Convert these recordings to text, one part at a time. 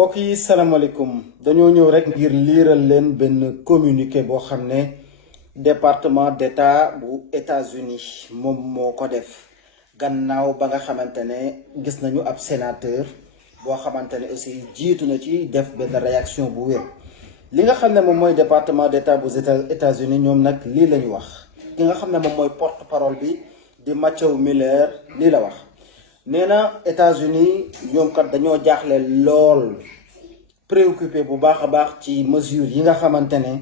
mbokk yi salaamaaleykum dañoo ñëw rek ngir liiral leen benn communiqué boo xam ne département d'état bu États-Unis moom moo ko def gannaaw ba nga xamante ne gis nañu ab sénateur boo xamante ne aussi jiitu na ci def benn réaction bu wér. li nga xam ne moom mooy département d'état bu États-Unis ñoom nag lii la ñu wax ki nga xam ne moom mooy porte-parole bi di Matthew Miller lii la wax. nee na États-Unis ñoom kat dañoo jaaxle lool préoccupé bu baax a baax ci mesure yi nga xamante ne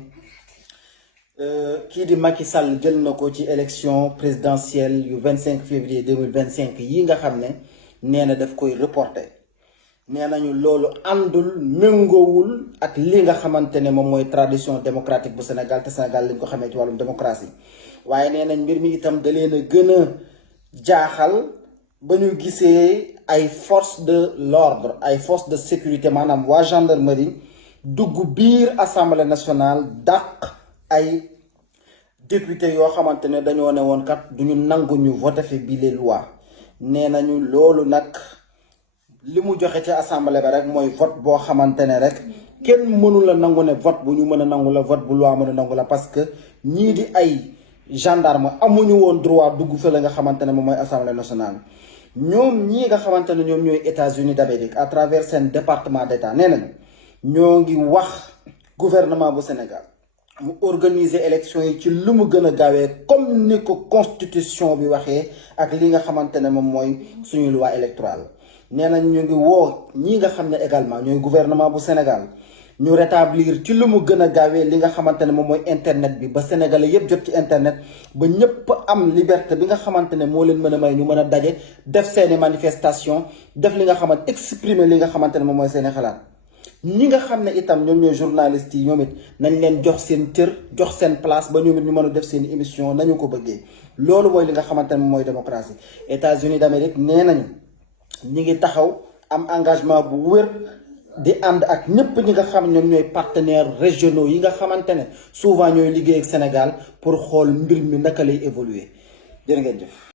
kii di Macky Sall jël na ko ci élection présidentielle yu 25 février 2025 yi nga xam ne nee na daf koy reporter. nee nañu loolu àndul méngoowul ak li nga xamante ne moom mooy tradition démocratique bu Sénégal te Sénégal lañ ko xamee ci wàllum démocratie waaye nee nañ mbir mi itam da leen a gën a jaaxal. ba ñu gisee ay force de l'ordre ay force de sécurité maanaam waa gendarmerie dugg biir assemblée nationale dàq ay député yoo xamante ne dañoo ne woon kat duñu nangu ñu voté fi bi les lois nee nañu loolu nag li mu joxe ci assemblée ba rek mooy vote boo xamante ne rek kenn mënu la nangu ne vote bu ñu mën a nangu la vote bu loi mën a nangu la parce que ñii di ay gendarme amuñu woon droit dugg fa la nga xamante ne moom mooy assemblée nationale. ñoom ñii nga xamante ne ñoom ñooy États-Unis d'Amérique à travers seen département d'état nee nañu ñoo ngi wax gouvernement bu Sénégal mu organiser élection yi ci lu mu gën a gaawee comme ni ko constitution bi waxee ak li nga xamante ne moom mooy suñu loi électorale. nee nañ ñu ngi woo ñii nga xam ne également ñooy gouvernement bu Sénégal ñu rétablir ci lu mu gën a gaawee li nga xamante ne moom mooy internet bi ba sénégalais yépp jot ci internet ba ñëpp am liberté bi nga xamante ne moo leen mën a may ñu mën a daje def seeni manifestation def li nga xamante exprimer li nga xamante ne moom mooy seeni xalaat. ñi nga xam ne itam ñoom ñooy journalistes yi ñoom it nañ leen jox seen cër jox seen place ba ñoom it ñu mën a def seen émission nañu ko bëggee loolu mooy li nga xamante ne moom mooy démocratie. États-Unis d'Amérique nee nañu ñi ngi taxaw am engagement bu wér. di ànd ak ñëpp ñi nga xam ñoom ñooy partenaires régionaux yi nga xamante ne souvent ñooy liggéey ak Sénégal pour xool mbir mi naka lay évoluer jërë ngeen jëf.